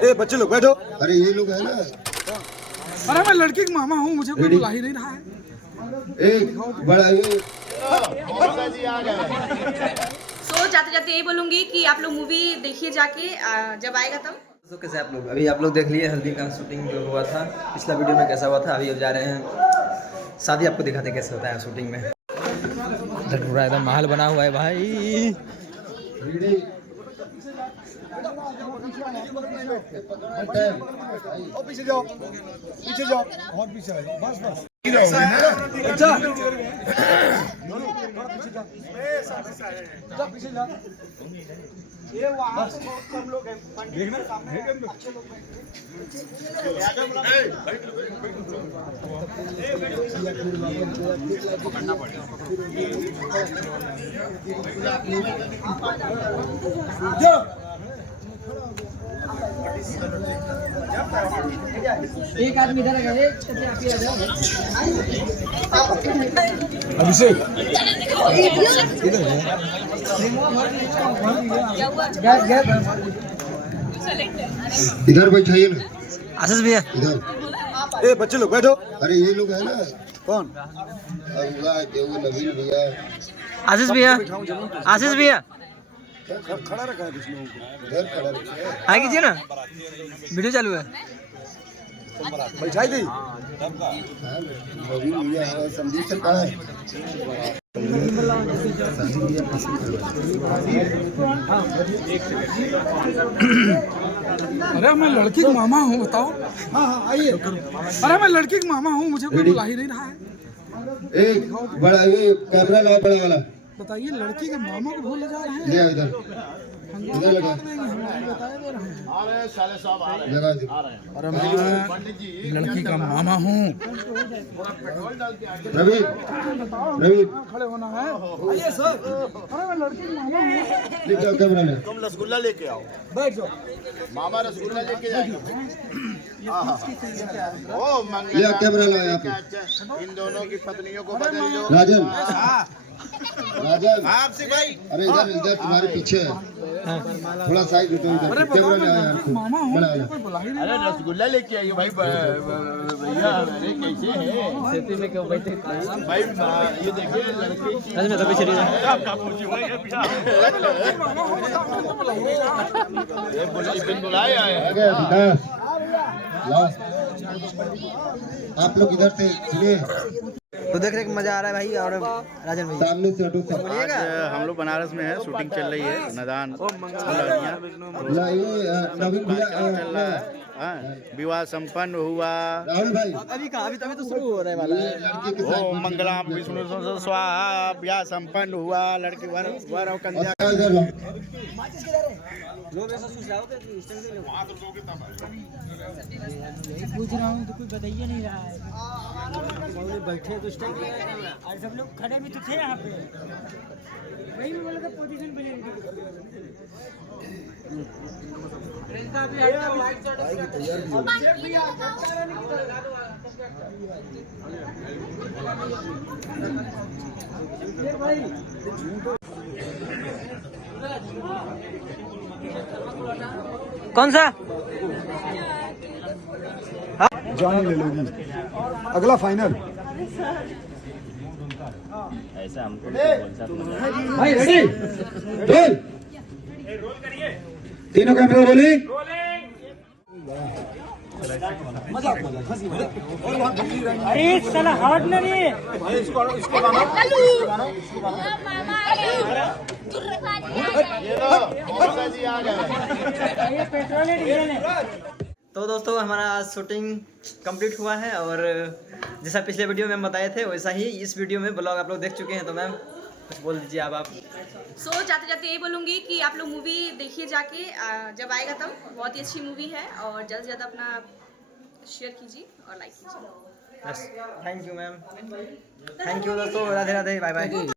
ए बच्चे लोग बैठो। अरे ये लोग है ना। अरे मैं लड़की की मामा हूँ, मुझे कोई बुला ही नहीं रहा है। एक बड़ा ये जाते जाते यही बोलूंगी कि आप लोग मूवी देखिए जाके, जब आएगा तब। तो कैसे आप लोग अभी आप लोग देख लिए हल्दी का शूटिंग जो हुआ था, पिछला वीडियो में कैसा हुआ था। अभी अब जा रहे हैं शादी, आपको दिखाते कैसे होता है शूटिंग में। इधर पूरा एकदम महल बना हुआ है भाई। पीछे जाओ, पीछे जाओ, और पीछे आ जाओ, बस बस। अच्छा पीछे जा। ये वहाँ सब लोग हैं, देखना अच्छे लोग हैं। पकड़ना पड़ेगा। एक आदमी इधर आ गया, अभिषेक इधर बैठाइए ना। आशीष भैया इधर। ए बच्चे लोग बैठो। अरे ये लोग है ना। कौन? नवीन भैया। आशीष भैया आशीष भैया खड़ा रखा है कुछ लोगों को। इधर खड़ा रखिए। आगे कीजिए ना, वीडियो चालू है। बैठाई दी। नवीन भैया है, संदीप सर कहाँ है? अरे मैं लड़की की मामा हूँ, बताओ। हाँ हाँ आइए। अरे मैं लड़की की मामा हूँ, मुझे कोई बुला ही नहीं रहा है। एक बड़ा ये कैमरा लाओ, बड़ा वाला। बताइए, लड़की के मामा को भूल जा रहे हैं। ले आओ इधर। इधर लगा। लगा दो। अरे मैं लड़की का मामा हूँ। रवि रवि खड़े होना है। आइए सर। अरे मैं लड़की की मामा हूँ। ले जाओ कैमरा ले। तुम रसगुल्ला लेके आओ। बैठ जाओ। मामा रसगुल्ला लेके जाएगा। ओ मंगल। ले आओ कैमरा लाओ यहाँ पे। इन दोनों की पत्नियों को बदल दो। राजन राजन आपसे भाई। अरे इधर इधर तुम्हारे पीछे है, थोड़ा साइड हटो। इधर कैमरा ले आओ यार। मामा हूँ, बड़ा मुझे वाला। कोई बुला ही नहीं अरे रहा है। रसगुल्ला लेके आइए भाई। भैया अरे कैसे हैं? सेफ्टी में क्यों बैठे? भाई ये देखिए लड़के की। मैं तो पीछे ये बिन बुलाए आए हैं। आ गए विकास। लाओ। आप लोग इधर से सुनिए। तो देख रहे मजा आ रहा है भाई। और राजन भैया सामने से हटो सब। आज हम लोग बनारस में है, शूटिंग चल रही है। नदान नवीन भैया चल रहा है। हाँ, विवाह संपन्न हुआ। राहुल भाई अभी कहाँ, अभी तो शुरू हो रहा है वाला है। लड़की के ओ साथ मंगला विष्णु स्वाहा। विवाह संपन्न हुआ। लड़की वर और कन्या। इधर लो। पूछ रहा हूँ तो कोई बताइए नहीं रहा है। बैठे तो स्टेज पे और सब लोग खड़े भी तो थे यहाँ पे। वही मैं बोला था पोजीशन पे कौन सा जान ले लोगी। अगला फाइनल। ऐसा हमको भाई रेडी रोल। तीनों कैमरा रोलिंग। अरे साला हार्ड ना रे। ये पेट्रोल है डीजल है। तो दोस्तों हमारा आज शूटिंग कंप्लीट हुआ है। और जैसा पिछले वीडियो में हम बताए थे वैसा ही इस वीडियो में ब्लॉग आप लोग देख चुके हैं। तो मैम कुछ बोल दीजिए आप। जाते जाते यही बोलूंगी कि आप लोग मूवी देखिए जाके, जब आएगा तब। बहुत ही अच्छी मूवी है और ज़्यादा से ज़्यादा अपना शेयर कीजिए और लाइक कीजिए। बस thank you ma'am. Thank you दोस्तों। Radhe Radhe, bye bye.